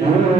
Oh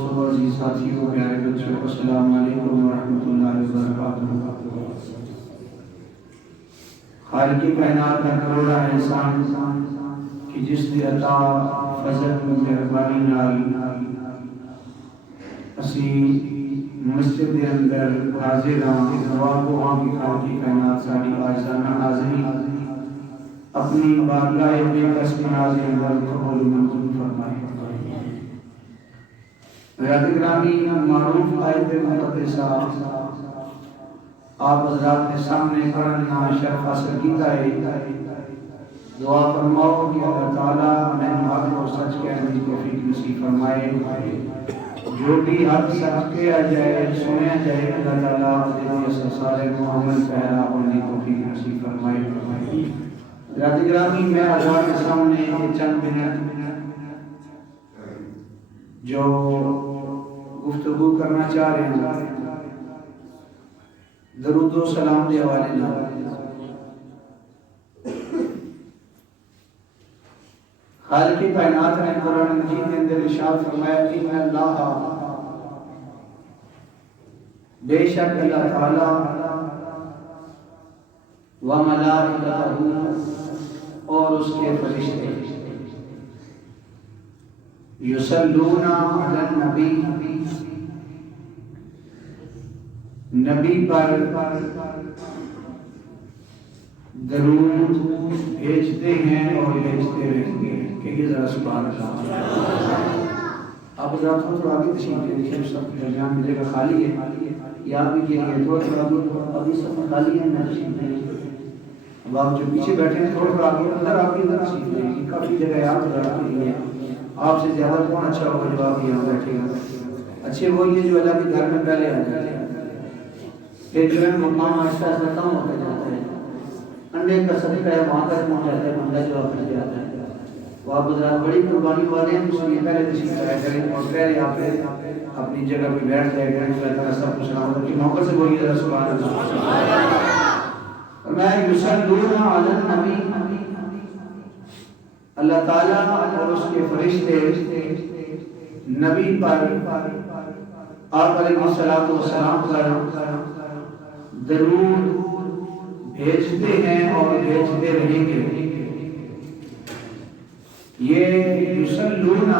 دوستوں عزیز ساتھیوں پیارے بچوں السلام علیکم ورحمۃ اللہ وبرکاتہ۔ خالق کائنات کا کروڑا احسان کہ جس نے عطا فضل مہربانی نال اسی مسجد کے اندر حاضر ہاں دعا کو ہاں کہ خالق کائنات ساری عاجزانہ حاضری اپنی بارگاہ بے کس مناز اندر قبول منظور فرمائے۔ حضرات گرامی معروف آیت مقدسہ آپ حضرات کے سامنے پڑھنا شرف حاصل کیتا ہے۔ دعا فرماؤ کہ اللہ تعالیٰ میں حق اور سچ کہنے کی توفیق نصیب فرمائے۔ جو بھی حق سچ کیا جائے سنیا جائے اللہ تعالیٰ اس صالح محمد پہلا ہونے کی توفیق نصیب فرمائے۔ حضرات گرامی میں حضرات کے سامنے چند منٹ جو گفتگو کرنا چاہ رہے ہیں درود و سلام کے حوالے نال۔ خالق کائنات نے قرآن مجید کے اندر ارشاد فرمایا کہ ان اللہ بے شک اللہ تعالی و ملائکتہ اور اس کے فرشتے یصلون علی النبی نبی پر درود بھیجتے ہیں اور بھیجتے رہیں گے۔ کہ ذرا سبحان اللہ۔ آپ حضرات کو تھوڑا آگے تشریف لے لیجیے، سب درمیان میں جگہ خالی ہے یا آپ بھی کے لیے تھوڑا ابھی سب خالی ہے میں تشریف لے لیجیے۔ اب آپ جو پیچھے بیٹھے ہیں تھوڑا آگے اندر آپ کے اندر تشریف لے لیجیے، کافی جگہ ہے آپ حضرات کے لیے۔ آپ سے زیادہ کون اچھا ہوگا جو آپ یہاں بیٹھے گا؟ اچھے وہی ہے جو اللہ کے گھر میں پہلے آ جاتے ہیں، پھر جو ہے مقام آہستہ آہستہ کم ہوتا جاتا ہے۔ انڈے کا صدقہ ہے وہاں تک پہنچ جاتا ہے بندہ جو آپ نے آتا ہے۔ وہ آپ حضرات بڑی قربانی والے ہیں، اس لیے پہلے تشریف لایا کریں اور پہلے آپ اپنی جگہ پہ بیٹھ جائے کریں۔ اللہ تعالیٰ سب کچھ سلامت کی محبت سے بولیے ذرا سبحان اللہ۔ میں یصلون علی النبی، اللہ تعالیٰ اور اس کے فرشتے نبی پر آپ علیہ الصلوۃ والسلام پر درود بھیجتے ہیں اور بھیجتے رہیں گے۔ یہ یصلون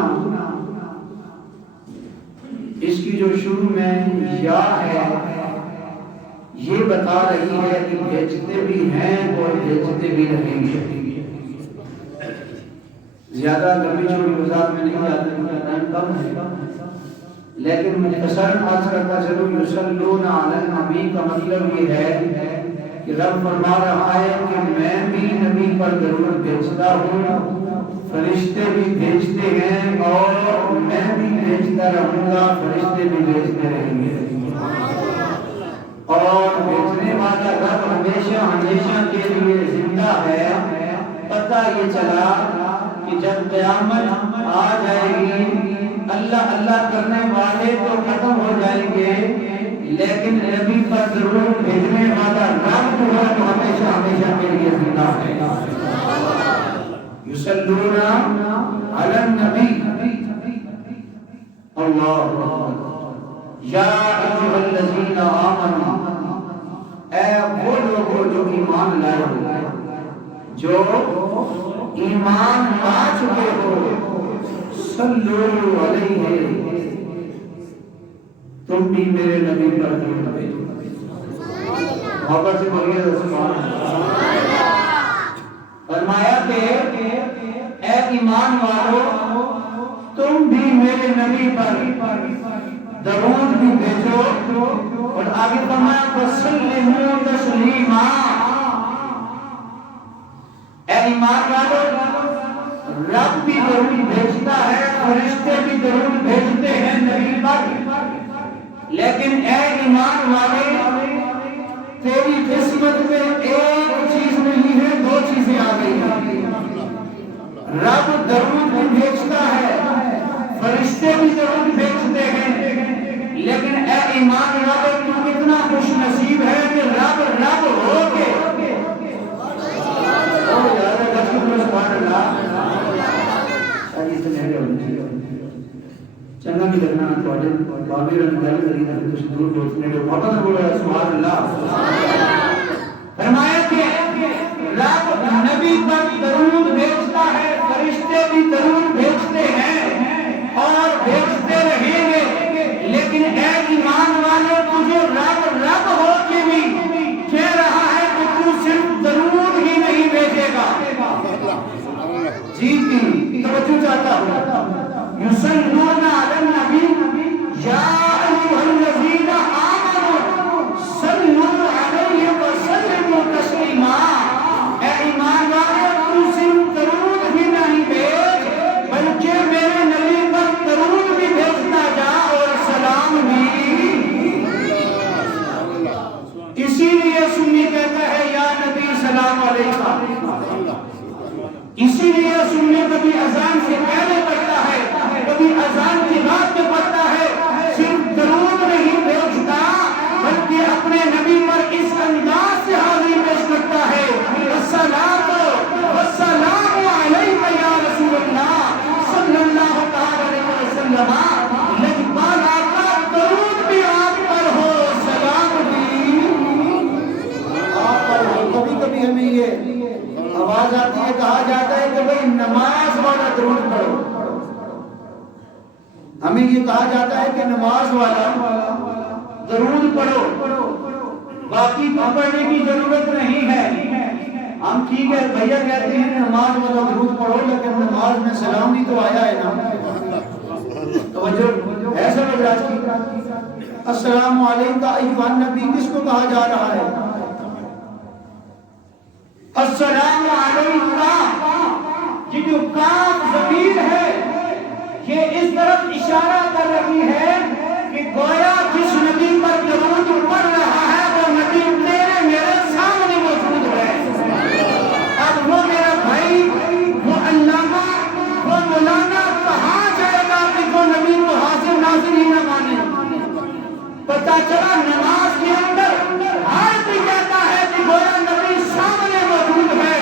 اس کی جو شروع میں یا ہے یہ بتا رہی ہے کہ بھیجتے بھی ہیں اور بھیجتے بھی رہیں گے۔ زیادہ لمبی چوڑی وضاحت میں نہیں آتی کیونکہ ٹائم کم ہے، لیکن مختصر عرض کرتا چلوں یصلون علی النبی کا مطلب یہ ہے کہ رب فرما رہا ہے کہ میں بھی نبی پر درود بھیجتا ہوں، فرشتے بھی بھیجتے ہیں اور میں بھی بھیجتا رہوں گا، فرشتے بھی بھیجتے رہیں گے۔ اور بھیجنے والا رب ہمیشہ ہمیشہ کے لیے زندہ ہے۔ پتہ یہ چلا کہ جب قیامت آ جائے گی اللہ اللہ کرنے والے تو ختم ہو جائیں گے، لیکن نبی پر درود بھیجنے والا رب جو ہے وہ ہمیشہ ہمیشہ کے لیے زندہ ہے۔ یصلون علی النبی اللہ اکبر یا ایھا الذین آمنوا، اے وہ لوگوں جو ایمان لائے ہو، جو ایمان لا چکے ہو، صلو علیہ، تم بھی میرے نبی پر درود بھیجو۔ محبت سے بولیے سبحان اللہ۔ فرمایا کہ اے ایمان والو تم بھی میرے نبی پر درود بھی بھیجو، اور آگے فرمایا وسلموا تسلیما، اے ایمان والو رب بھی درود بھیجتا ہے، فرشتے بھی درود بھیجتے ہیں نبی پر، لیکن اے ایمان والے تیری قسمت میں ایک چیز نہیں ہے، دو چیزیں آ گئی ہیں۔ رب درود بھی بھیجتا ہے، فرشتے بھی درود بھیجتے ہیں، لیکن اے ایمان والے تو کتنا خوش نصیب ہے کہ رب رب ہو کے چنگا بھی لگنا تواڈے بابے رن گل کری تے تسی دور دوستنے دے محبت نال بولو سبحان اللہ. فرمایا کہ رب نبی پر درود بھیجتا ہے, فرشتے بھی درود بھیجتے ہیں اور بھیجتے رہیں گے, لیکن اے ایمان والے تجھے رب رب ہو کے بھی کہہ رہا ہے کہ تو صرف درود ہی نہیں بھیجے گا. جی توجہ چاہتا ہوں. یصلون علی النبی یا ایھا الذین آمنوا صلوا علیہ وسلموا تسلیما. اے ایمان والے تو صرف درود ہی نہیں بھیج بلکہ میرے نبی پر درود بھی بھیجتا جا اور سلام بھی. اسی لیے سنی کہتا ہے یا نبی سلام علیکہ. اسی لیے سنی کبھی اذان سے پہلے پڑھتا ہے, کبھی اذان کی بات میں پڑھتا ہے. صرف درود نہیں بھیجتا بلکہ اپنے نبی پر اس انداز سے حاضری پیش کرتا ہے الصلاۃ والسلام علیک یا رسول اللہ صلی اللہ علیہ وسلم. لجپال آقا درود بھی آپ پر ہو, سلام بھی آپ پر ہو. کبھی کبھی ہمیں یہ آواز آتی ہے, کہا جاتا ہے کہ بھئی نماز والا درود پڑھو. ہمیں یہ کہا جاتا ہے کہ نماز والا درود پڑھو, باقی پڑھنے کی ضرورت نہیں ہے. ہم ٹھیک ہے بھیا کہتے ہیں نماز والا درود پڑھو, لیکن نماز میں سلام بھی تو آیا ہے نا. توجہ ہے سمجھ راج کی. السلام علیکم ایھا النبی کس کو کہا جا رہا ہے؟ السلام علیکہ. یہ جو کاف ضمیر ہے یہ اس طرف اشارہ کر رہی ہے کہ گویا جس نبی پر درود پڑھ رہا ہے وہ نبی میرے سامنے موجود ہے. اب وہ میرا بھائی, وہ علامہ, وہ مولانا کہاں جائے گا کہ جو نبی کو حاضر ناظر ہی نہ مانے؟ پتہ چلا نماز کے اندر ہر کوئی کہتا ہے کہ گویا نبی سامنے موجود ہے,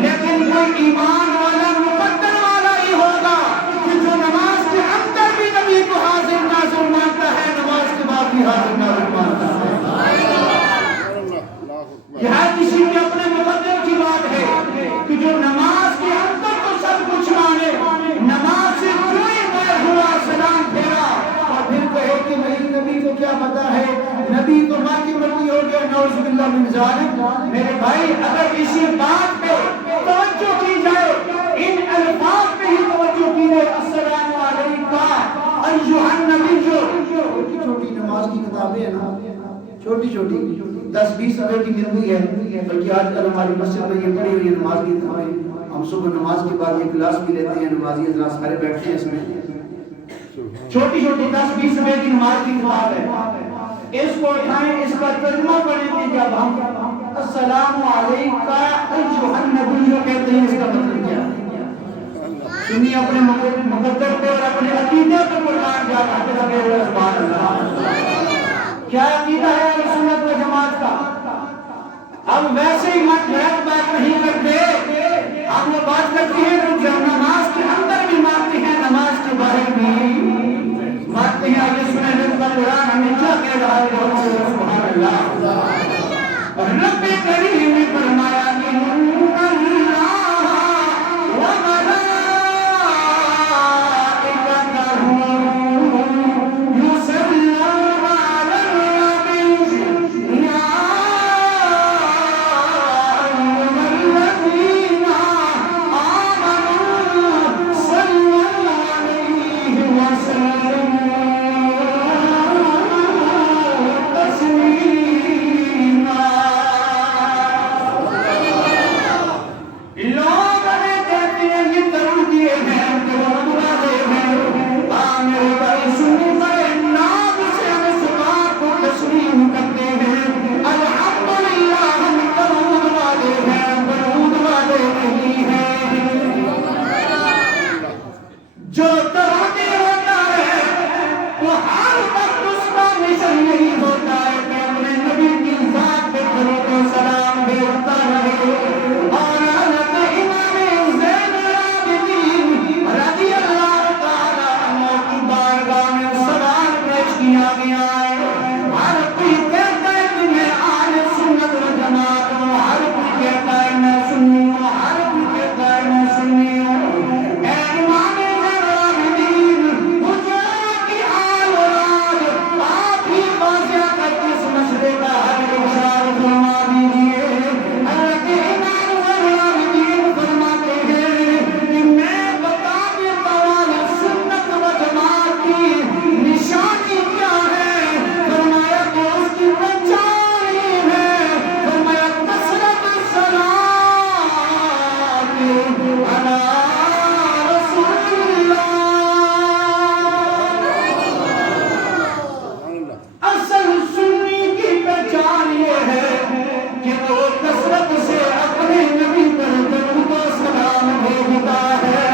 لیکن کوئی ایمان والا مقدر والا ہی ہوگا کہ جو نماز کے اندر بھی نبی کو حاضر ناظر مانتا ہے, نماز کے بعد بھی حاضر ناظر مانتا ہے. یہ ہر کسی کے اپنے مقدر کی بات ہے کہ جو نماز کے اندر تو سب کچھ مانے, نماز سے جو ہی غائب ہوا سلام پھیرا اور پھر کہے کہ میری نبی کو کیا پتا ہے, نبی تو ماں کی مرضی ہو گیا, نعوذ باللہ من ذالک. میرے بھائی اگر اسی بات پہ توجہ کی جائے, ان الفاظ پہ ہی توجہ کی جائے, السلام علیکہ ایھا النبی. چھوٹی چھوٹی نماز کی کتابیں ہیں نا, چھوٹی چھوٹی 10-20 روپے کی ملتی ہے, بلکہ آج کل ہماری مسجد میں یہ پڑھی ہوئی ہے نماز کی کتابیں. ہم صبح نماز کے بعد یہ کلاس بھی لیتے ہیں, نمازی حضرات سارے بیٹھتے ہیں اس میں. چھوٹی چھوٹی 10-20 روپے کی نماز کی کتاب ہے. اس کو اٹھائیں, اس کا ترجمہ پڑھیں کہ جب ہم السلام علیکہ ایھا النبی کہتے ہیں اس کا مطلب کیا ہے. سنی اپنے مقدر پہ اور اپنے عقیدے پہ قربان جاتا ہے. سبحان اللہ. کیا عقیدہ ہے اہل سنت و جماعت کا؟ ہم ویسے ہی مت بات نہیں کرتے, ہم وہ بات کرتے ہیں جو نماز کے اندر بھی مانتے ہیں, نماز کے باہر بھی مانتے ہیں. آئیے سنیں رب کا قرآن ہمیں کیا کہہ رہا ہے. سبحان اللہ. رب کریم نے فرمایا ان اللہ و ملائکتہ یصلون علی النبی یا ایھا الذین آمنوا صلوا علیہ وسلموا تسلیما. جو ترقی ہوتا ہے وہ ہر وقت اس کا مشن نہیں ہوتا ہے کہ اپنے نبی کی ذات پہ درود و سلام بھیجتا رہے. اور حضرت امام زین العابدین رضی اللہ تعالی عنہ کی بارگاہ میں سلام دیا گیا ہے. ہر کوئی کہتا ہے کہ میں اہل سنت و جماعت ہوں, ہر کوئی کہتا ہے میں سنی ہوں, ہر کوئی کہتا ہے میں سنی ہوں. اے امام زین العابدین حجاج کی آل اولاد, آپ ہی واضح کر کے اس مسئلے کا حل ارشاد فرما دیجیے. حضرت امام زین العابدین فرماتے ہیں کہ میں بتا دیتا ہوں سنت و جماعت کی نشانی کیا ہے. فرمایا کہ اس کی پہچان ہی ہے, فرمایا کثرت الصلاۃ علی رسول اللہ. اصل سنی کی پہچان یہ ہے کہ وہ کثرت سے اپنے نبی پر درود و سلام بھیجتا ہے.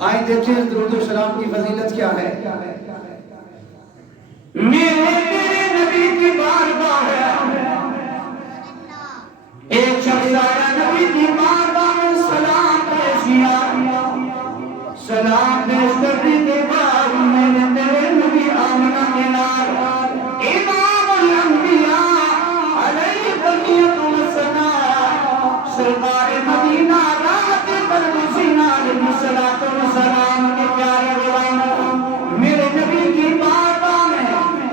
آئیں دیکھیں اس درود و سلام کی فضیلت کیا ہے. میرے تیرے نبی کی بارگاہ ہے, ایک شخص آیا نبی کی بارگاہ میں سلام پیش کیا. سلام پیش کرنے کے بعد میرے تیرے نبی آمنہ کے نال امام الانبیاء علیہ السلام سرکار مدینہ رات برگزینا علیہ السلام کے پیارے غلام میرے نبی کی بارگاہ میں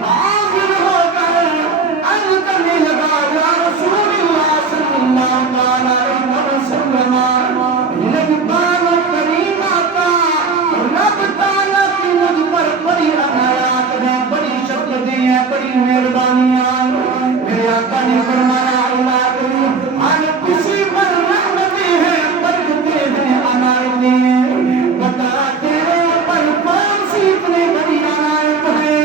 حاضر ہو کر عرض کرنے لگا, یا رسول اللہ صلی اللہ علیہ وسلم, لبان کریمہ کا رب تعالیٰ کی مجھ پر بڑی عنایات ہیں, بڑی شفقتیں ہیں, بڑی مہربانیاں. میرے آقا نے فرمایا اللہ کریم ہر کسی پر رحمتیں ہیں, برکتیں ہیں, عنایتیں ہیں. بتا تیرے پر کون سی اتنی بڑی عنایت ہے.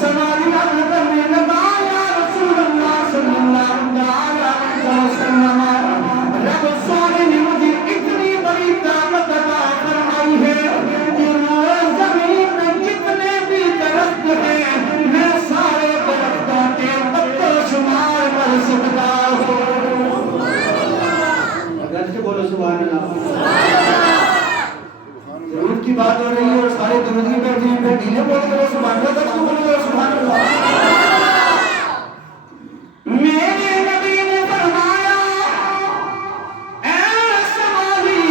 سواری عرض کرنے لگا, یا رسول اللہ صلی اللہ علیہ وسلم, رب سونے نے مجھے اتنی بڑی طاقت عطا فرمائی ہے کہ زمین میں جتنے بھی درخت ہیں میں سارے درختوں کے پتوں شمار کر سکتا ہوں. اگر سے بولو سبحان اللہ. درود کی بات ہو رہی ہے اور سارے درود کی بیٹھے ہیں, پھر ڈھیلے بول کرو سبحان اللہ, تک تو بولو سبحان اللہ. میرے نبی نے فرمایا, اے سوالی,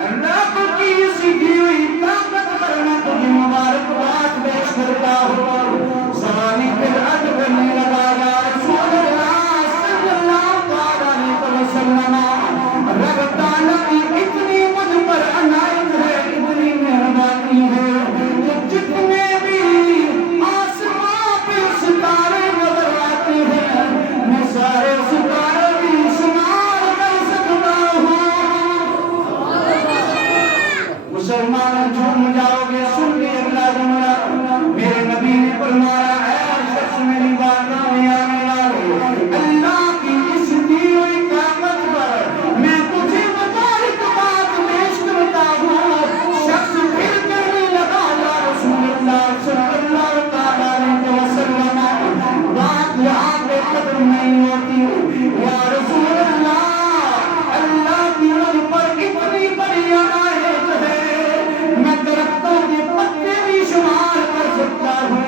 رب کی سیدھی ہوئی طاقت پر میں تجھے مبارکباد پیش کرتا ہوں. سوالی پھر عرض کرنے لگا, یا رسول اللہ صلی اللہ علیہ وسلم, رب تعالیٰ کی اتنی مجھ پر عنایت ہے, اتنی مہربانی ہے کہ جتنے بھی آسمان پہ ستارے نظر آتے ہیں میں سارے ستارے بھی شمار کر سکتا ہوں. مسلمان جھوم جاؤ گے سن کے اگلا جملہ. میرے نبی نے فرمایا, اے شخص میری بارگاہ میں آنے والے, اللہ کی اس دی ہوئی طاقت پر میں تجھے مبارکباد پیش کرتا ہوں. شخص پھر کہنے لگا, یا رسول اللہ صلی اللہ علیہ وسلم, بات یہاں پہ ختم نہیں ہوتی. یا رسول اللہ, اللہ کی مجھ پر اتنی بڑی عنایت ہے, میں درختوں کے پتے بھی شمار کر سکتا ہوں.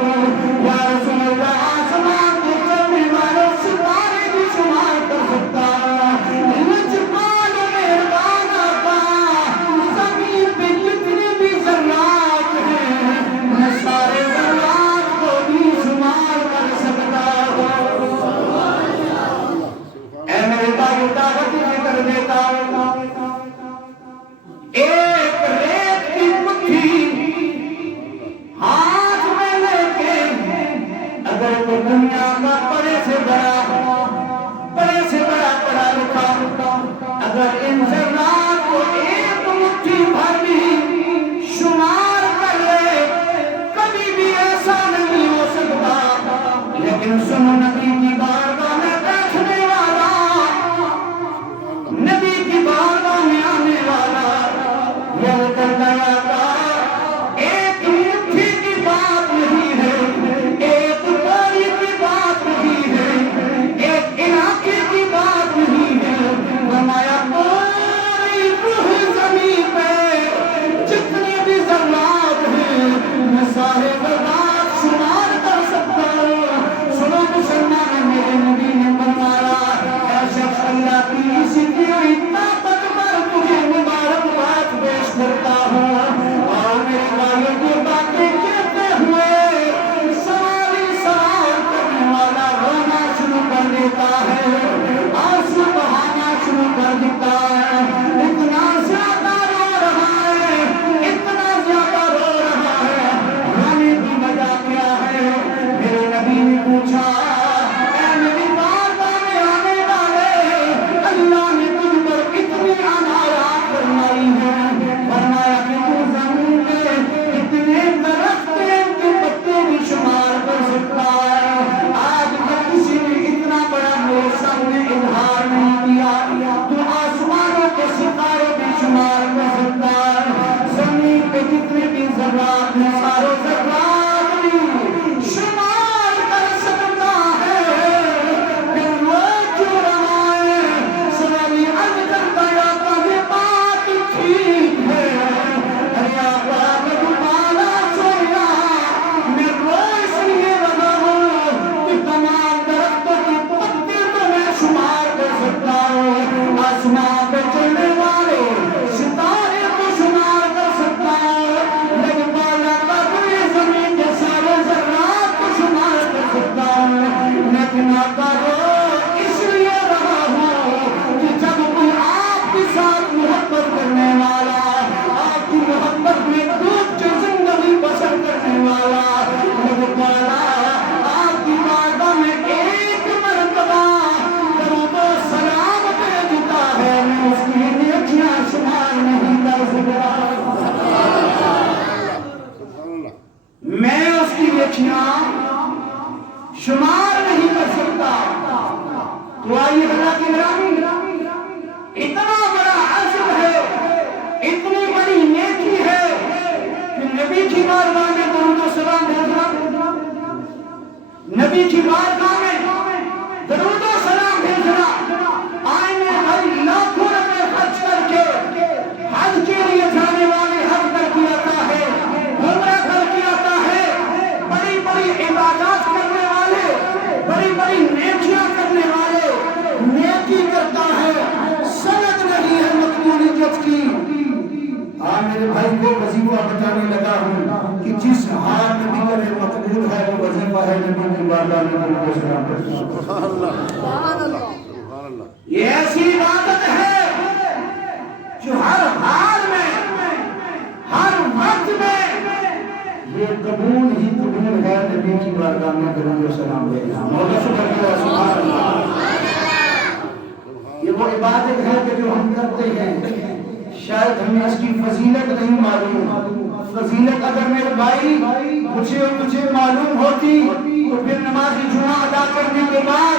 یا رسول اللہ, آسمان کے چلنے والے ستارے بھی شمار کر سکتا ہوں. لجپال مہربان آقا, زمین پہ جتنے بھی ذرات ہیں میں سارے ذرات کو بھی شمار کر سکتا ہوں. اے میرے بھائی دعوت کر دیتا ہوں, ایک ریت کی مٹھی ہاتھ میں لے کے اگر تو دنیا کا بڑے سے بڑا پڑا لکھا اگر ان ذرات کو ایک مٹھی بھر بھی شمار کر لے, کبھی بھی ایسا نہیں ہو سکتا. لیکن سنو, نبی کی بارگاہ میں بیٹھنے والا, نبی کی بارگاہ میں آنے والا یہ کر گیا تھا, ایک مٹھی کی بات نہیں ہے, ایک باری کی بات نہیں ہے, ایک علاقے کی بات نہیں ہے. فرمایا پوری روح زمین پہ جتنے بھی ذرات ہیں میں صاحب رات شمار کر سکتا ہوں. سنو مسلمان، میرے نبی نے فرمایا اے شخص اللہ کی اسی کی طاقت پر تجھے مبارکباد پیش کرتا ہوں. اور میرے بھائیوں کی باتیں کہتے ہوئے سوالی سوال کرنے والا رونا شروع کر دیتا ہے، آنسو بہانا شروع کر دیتا ہے. اتنا زیادہ رو رہا ہے، اتنا زیادہ رو رہا ہے، رونے کی وجہ کیا ہے؟ میرے نبی نے پوچھا اے میری بارگاہ میں آنے والے، اللہ نے تجھ پر اتنی عنایات فرمائی ہے، فرمایا کہ تو زمین میں اتنے درخت کے پتے بھی شمار کر سکتا ہے. آج تک کسی نے اتنا بڑا میرے سامنے اظہار نہیں کیا. تو آسمانوں کے ستارے بھی شمار کر سکتا ہے، زمین پہ جتنے بھی ذرات ہیں سارے ذرات بھی شمار کر سکتا ہے. پھر وہ کیوں رہا ہے؟ سوالی عرض کرتا ہے آقا یہ بات ٹھیک ہے. ارے آقا مدھوبالا سویا میں رو اس لیے رہا ہوں کہ تمام درختوں کے پتے تو میں شمار کر سکتا ہوں، آسمان پہ چلنے والے ستارے کو شمار کر سکتا ہوں، لیکن بالا کا کوئی زمین کے سارے ذرات کو شمار کر سکتا ہوں. لیکن آقا رو اس لیے رہا ہوں کہ جب کوئی آپ کے ساتھ محبت کرنے والا، آپ کی محبت میں ڈوب کے زندگی بسر کرنے والا، مجھے بالا آپ کی بارگاہ میں ایک مرتبہ درود و سلام بھیجتا ہے، میں اس کی نیکیاں شمار نہیں کر سکتا. میں اس کی نیکیاں شمار نہیں کر سکتا. تو آئیے اللہ کی گرامی، اتنا بڑا عزم ہے، اتنی بڑی نیکی ہے کہ نبی کی بارگاہ میں درود و سلام بھیجنا، نبی کی بارگاہ میں درود و سلام بھیجنا. آئینے بھائی لاکھوں روپے خرچ کر کے حج کے لیے جانے والے حج کر کے آتا ہے، عمرہ کر کے آتا ہے، بڑی بڑی عبادات کرنے والے، بڑی بڑی نیکیاں کرنے والے نیکی کرتا ہے، سند نہیں ہے مقبولیت کی. میرے بھائی کو وظیفہ بتانے لگا ہوں کہ جس حال نبی کرے مقبول ہے وہ وظیفہ ہے نبی کی بارگاہ میں درود و سلام کرنا. سبحان اللہ. یہ ایسی عبادت ہے جو ہر حال میں، ہر وقت میں یہ قبول ہی قبول ہے نبی کی بارگاہ میں درود و سلام بھیجنا. مولا شکر. سبحان اللہ. یہ وہ عبادت ہے کہ جو ہم کرتے ہیں، شاید ہمیں اس کی فضیلت نہیں معلوم. فضیلت اگر میرے بھائی مجھے معلوم ہوتی تو پھر نماز جمعہ ادا کرنے کے بعد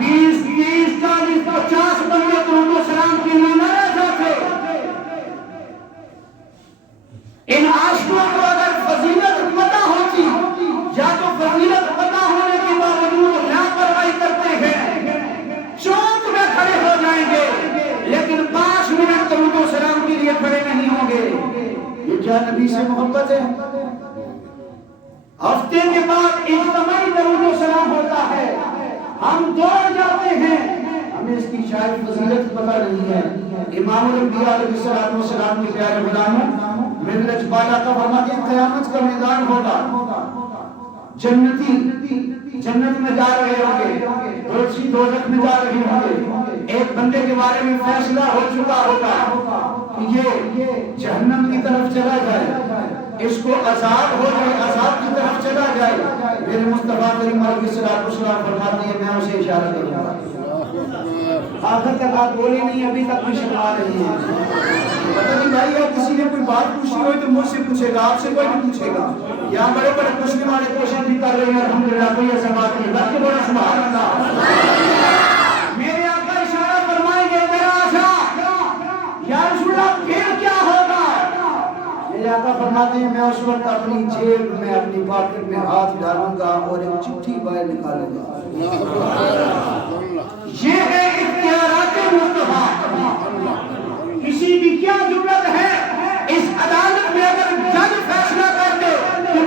20 30 40 50 بندے درود و سلام کے لیے نہ رہ جاتے. ان عاشقوں کو اگر فضیلت پتہ ہوتی، یا تو فضیلت پتہ ہونے کے باوجود لاپرواہی کرتے ہیں، چوک میں کھڑے ہو جائیں گے لیکن 5 منٹ درود و سلام کے لیے کھڑے نہیں ہوں گے. یہ کیا نبی سے محبت ہے؟ ہفتے کے بعد اجتماعی درود و سلام ہوتا ہے، ہم دوڑ جاتے ہیں، ہمیں اس کی شاید فضیلت پتہ نہیں ہے. امام الانبیاء علیہ السلام کے پیارے غلاموں، معراج بالا کا فرماتے ہیں قیامت کا میدان ہوگا، جنتی جنت میں جا رہے ہوں گے، دوزخی دوزخ میں جا رہے ہوں گے. ایک بندے کے بارے میں فیصلہ ہو چکا ہوگا کہ یہ جہنم کی طرف چلا جائے، اس کو عذاب ہو جائے، عذاب کی طرف چلا جائے. میرے مصطفیٰ کریم علیہ السلام فرماتے ہیں میں اسے اشارہ کروں گا. آخر تک آپ بولے نہیں، ابھی تک بھی شرما رہی ہے. پتہ نہیں بھائی آپ کسی نے کوئی بات پوچھنی ہوئی تو مجھ سے پوچھے گا، آپ سے کوئی نہیں پوچھے گا. یہاں بڑے بڑے پوچھنے والے کوشش بھی کر رہے ہیں، الحمدللہ کوئی ایسا بات نہیں. بلکہ بڑا سبحان اللہ. میرے آقا اشارہ فرمائیں گے میرا آشا یا رسول اللہ پھر کیا ہوگا؟ میرے آقا فرماتے ہیں میں اس وقت اپنی جیب میں اپنی پاکٹ میں ہاتھ ڈالوں گا اور ایک چٹھی باہر نکالوں گا. یہ ہے اختیارات مصطفیٰ. کسی کی کیا ضرورت ہے اس عدالت میں اگر جج فیصلہ کر دے کہ